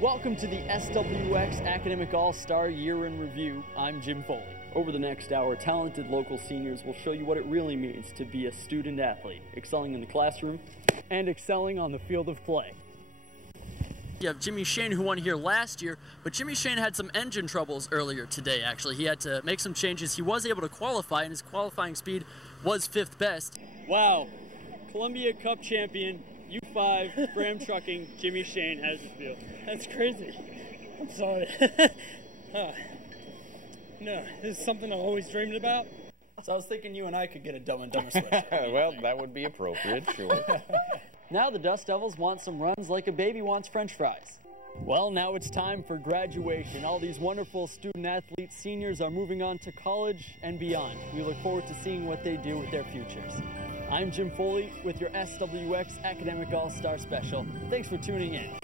Welcome to the SWX Academic All-Star Year in Review. I'm Jim Foley. Over the next hour, talented local seniors will show you what it really means to be a student athlete, excelling in the classroom and excelling on the field of play. You have Jimmy Shane, who won here last year, but Jimmy Shane had some engine troubles earlier today, actually. He had to make some changes. He was able to qualify, and his qualifying speed was 5th best. Wow. Columbia Cup champion, U5, Graham Trucking, Jimmy Shane. How does it feel? That's crazy. I'm sorry. No, this is something I've always dreamed about. So I was thinking you and I could get a Dumb and Dumber switch. Well, that would be appropriate, sure. Now the Dust Devils want some runs like a baby wants French fries. Well, now it's time for graduation. All these wonderful student athletes, seniors, are moving on to college and beyond. We look forward to seeing what they do with their futures. I'm Jim Foley with your SWX Academic All-Star Special. Thanks for tuning in.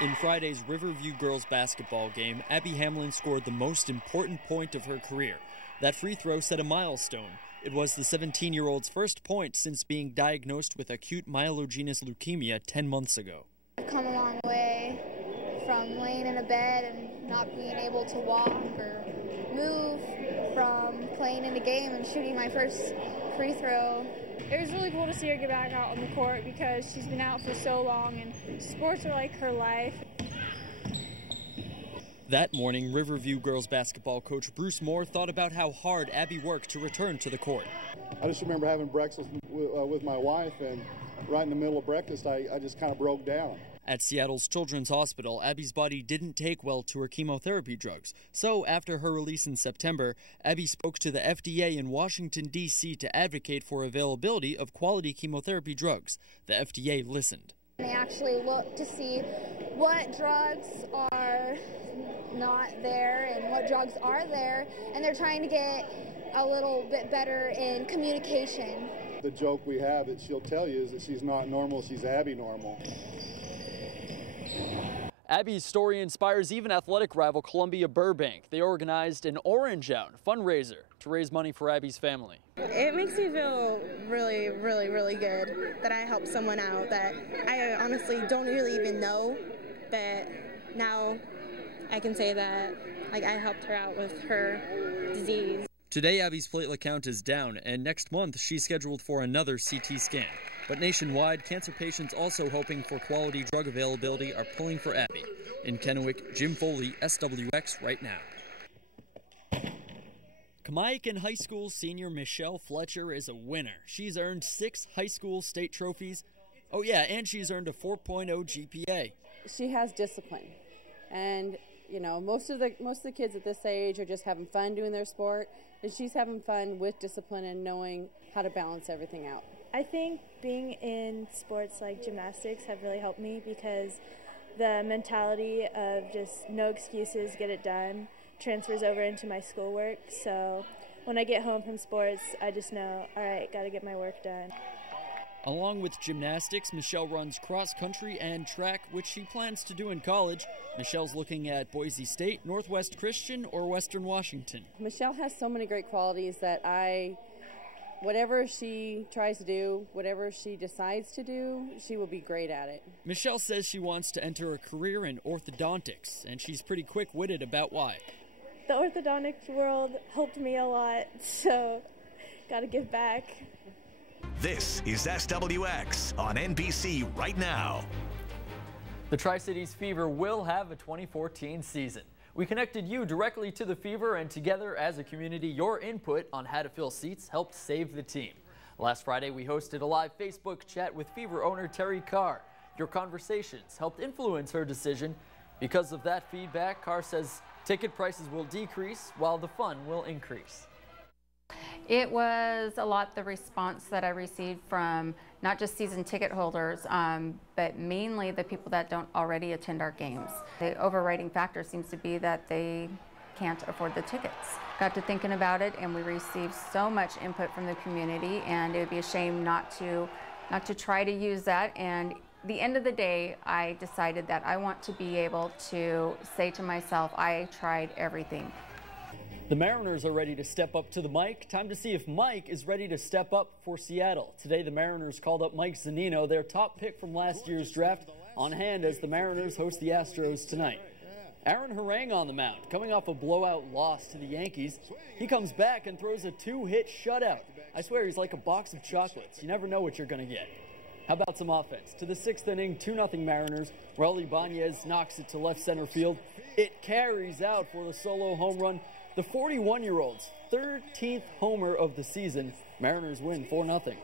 In Friday's Riverview girls basketball game, Abby Hamlin scored the most important point of her career. That free throw set a milestone. It was the 17-year-old's first point since being diagnosed with acute myelogenous leukemia 10 months ago. I've come a long way from laying in a bed and not being able to walk or move, from playing in a game and shooting my first free throw. It was really cool to see her get back out on the court because she's been out for so long and sports are like her life. That morning, Riverview girls basketball coach Bruce Moore thought about how hard Abby worked to return to the court. I just remember having breakfast with my wife, and right in the middle of breakfast, I just kind of broke down. At Seattle's Children's Hospital, Abby's body didn't take well to her chemotherapy drugs. So after her release in September, Abby spoke to the FDA in Washington, D.C. to advocate for availability of quality chemotherapy drugs. The FDA listened. They actually look to see what drugs are not there and what drugs are there, and they're trying to get a little bit better in communication. The joke we have that she'll tell you is that she's not normal, she's Abby normal. Abby's story inspires even athletic rival Columbia Burbank. They organized an Orange Out fundraiser to raise money for Abby's family. It makes me feel really, really, really good that I helped someone out that I honestly don't really even know, but now I can say that I helped her out with her disease. Today, Abby's platelet count is down, and next month she's scheduled for another CT scan. But nationwide, cancer patients also hoping for quality drug availability are pulling for Abby. In Kennewick, Jim Foley, SWX Right Now. Kamiakin High School senior Michelle Fletcher is a winner. She's earned 6 high school state trophies. Oh yeah, and she's earned a 4.0 GPA. She has discipline. And you know, most of the kids at this age are just having fun doing their sport, and she's having fun with discipline and knowing how to balance everything out. I think being in sports like gymnastics have really helped me because the mentality of just no excuses, get it done, transfers over into my schoolwork. So when I get home from sports, I just know, all right, got to get my work done. Along with gymnastics, Michelle runs cross country and track, which she plans to do in college. Michelle's looking at Boise State, Northwest Christian, or Western Washington. Michelle has so many great qualities that whatever she tries to do, whatever she decides to do, she will be great at it. Michelle says she wants to enter a career in orthodontics, and she's pretty quick-witted about why. The orthodontics world helped me a lot, so gotta give back. This is SWX on NBC Right Now. The Tri-Cities Fever will have a 2014 season. We connected you directly to the Fever, and together as a community, your input on how to fill seats helped save the team. Last Friday, we hosted a live Facebook chat with Fever owner Terry Carr. Your conversations helped influence her decision. Because of that feedback, Carr says ticket prices will decrease while the fun will increase. It was a lot, the response that I received from not just season ticket holders, but mainly the people that don't already attend our games. The overriding factor seems to be that they can't afford the tickets. Got to thinking about it, and we received so much input from the community, and it would be a shame not to try to use that. And the end of the day, I decided that I want to be able to say to myself, I tried everything. The Mariners are ready to step up to the mic. Time to see if Mike is ready to step up for Seattle. Today, the Mariners called up Mike Zunino, their top pick from last year's draft, on hand as the Mariners host the Astros tonight. Aaron Harang on the mound, coming off a blowout loss to the Yankees. He comes back and throws a 2-hit shutout. I swear he's like a box of chocolates. You never know what you're going to get. How about some offense? To the 6th inning, 2-0 Mariners. Raul Ibanez knocks it to left center field. It carries out for the solo home run. The 41-year-old's 13th homer of the season. Mariners win 4-0.